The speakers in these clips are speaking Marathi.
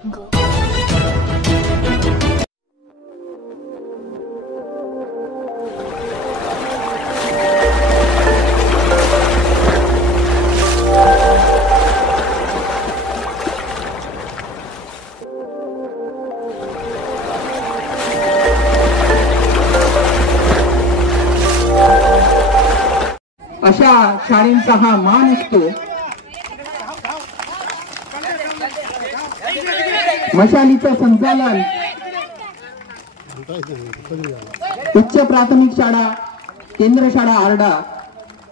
अशा शाळेंचा हा मान असतो। मशालीचं संचालन उच्च प्राथमिक शाळा केंद्र शाळा आरडा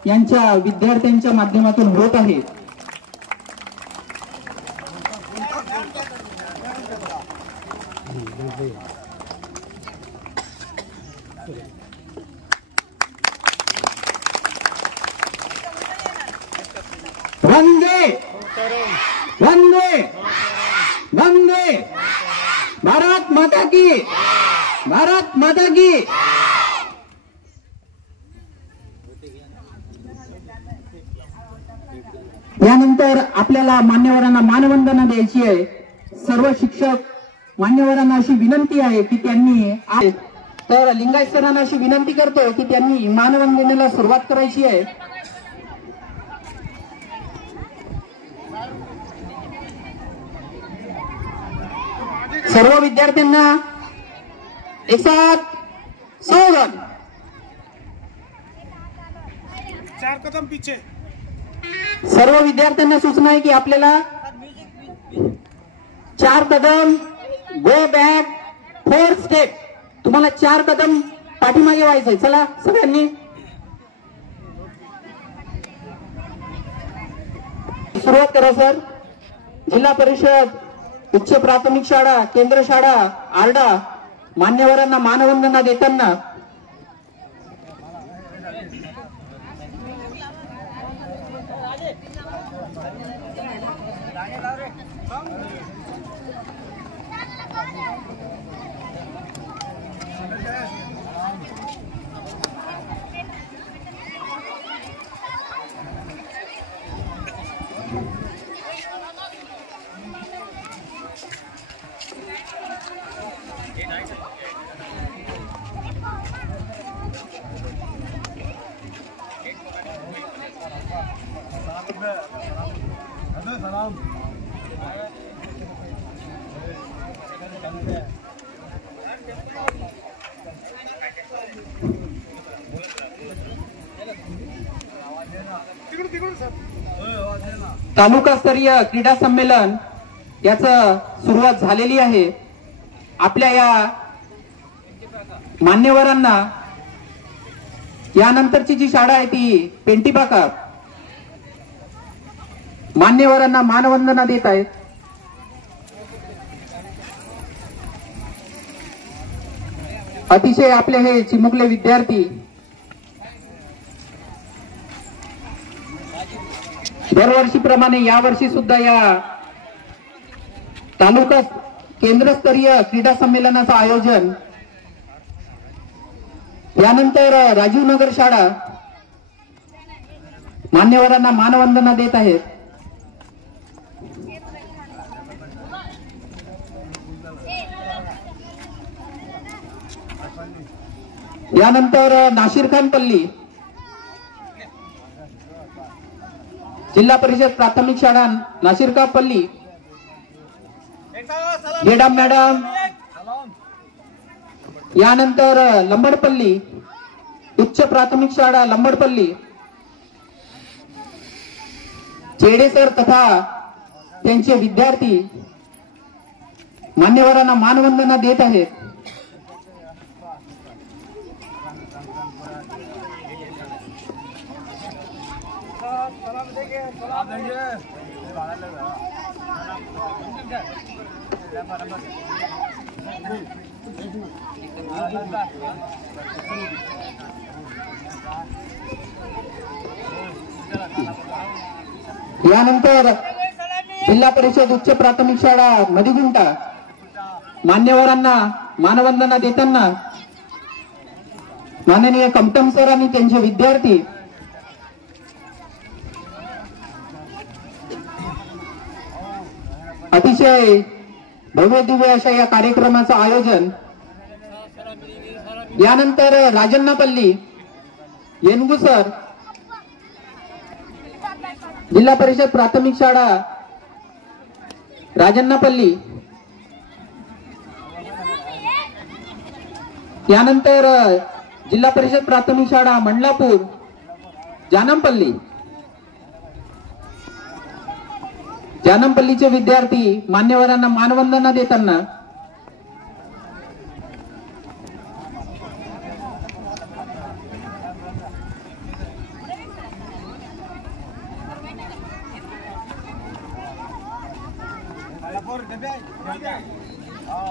यांच्या विद्यार्थ्यांच्या माध्यमातून होत आहे। वंदे वंदे वंदे भारत माता की, भारत माता की। यानंतर आपल्याला मान्यवरांना मानवंदना द्यायची आहे। सर्व शिक्षक मान्यवरांना अशी विनंती आहे की त्यांनी तर लिंगायत सरांना अशी विनंती करतो की त्यांनी मानवंदनेला सुरुवात करायची आहे। सर्व विद्यार्थ्यांना एक साथ सावधान, 4 कदम पीछे। सर्व विद्यार्थ्यांना सूचना आहे की आपल्याला 4 कदम गो बॅक 4 स्टेप, तुम्हाला 4 कदम पाठीमागे व्हायचंय। चला सगळ्यांनी सुरुवात करा सर। जिल्हा परिषद उच्च प्राथमिक शाळा केंद्र शाळा आरडा मान्यवरांना मानवंदना देताना तालुकास्तरीय क्रीडा संमेलन याचं सुरुवात झालेली आहे। आपल्या या मान्यवरांना यानंतरची जी शाळा आहे ती पेंटीपाका मान्यवरांना मानवंदना देत आहेत। अतिशय आपले हे चिमुकले विद्यार्थी दरवर्षीप्रमाणे यावर्षी सुद्धा या तालुका केंद्रस्तरीय क्रीडा संमेलनाचं आयोजन यानंतर राजीव नगर शाळा मान्यवरांना मानवंदना देत आहेत। यानंतर नाशिरखानपल्ली जिल्हा परिषद प्राथमिक शाळा नाशिरखानपल्ली गेडाम मॅडम, यानंतर लंबडपल्ली उच्च प्राथमिक शाळा लंबडपल्ली चेडे सर तथा त्यांचे विद्यार्थी मान्यवरांना मानवंदना देत आहेत। यानंतर जिल्हा परिषद उच्च प्राथमिक शाळा मदिगुंटा मान्यवरांना मानवंदना देताना माननीय कमतम सर आणि त्यांचे विद्यार्थी अतिशय भव्य दिव्य अशा या कार्यक्रमाचं आयोजन. यानंतर राजन्नापल्ली येनगुसर जिल्हा परिषद प्राथमिक शाळा राजन्नापल्ली. यानंतर जिल्हा परिषद प्राथमिक शाळा मंडलापूर जानमपल्ली. जानमपल्लीचे विद्यार्थी मान्यवरांना मानवंदना देताना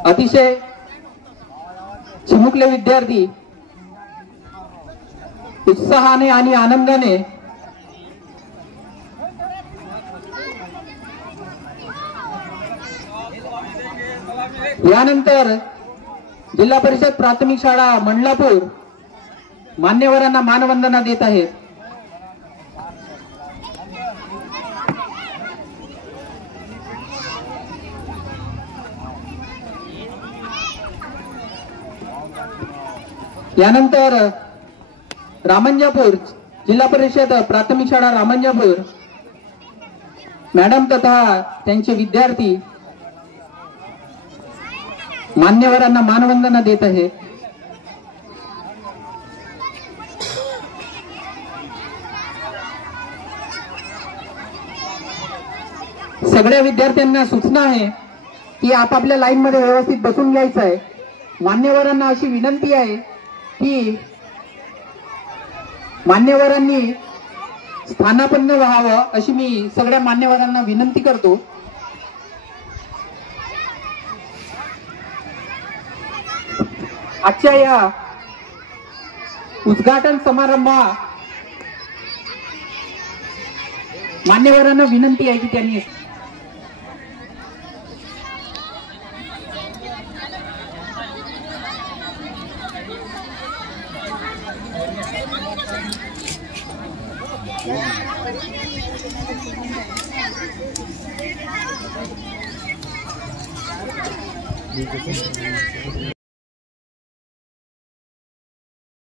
अतिशय चिमुकले विद्यार्थी उत्साहाने आणि आनंदाने यानंतर जिल्हा परिषद प्राथमिक शाळा मंडलापूर मान्यवरांना मानवंदना देत आहेत. यानंतर रामंजापूर जिल्हा परिषद प्राथमिक शाळा रामंजापूर मॅडम तथा त्यांचे विद्यार्थी मान्यवरांना मानवंदना देत आहेत. सगळ्या विद्यार्थ्यांना सूचना आहे की आपापल्या लाईन मध्ये व्यवस्थित बसून घ्यायचं आहे. मान्यवरांना अशी विनंती आहे की मान्यवरांनी स्थानापन्न व्हावं अशी मी सगळ्या मान्यवरांना विनंती करतो. आजच्या या उद्घाटन समारंभा मान्यवरांना विनंती आहे की त्यांनी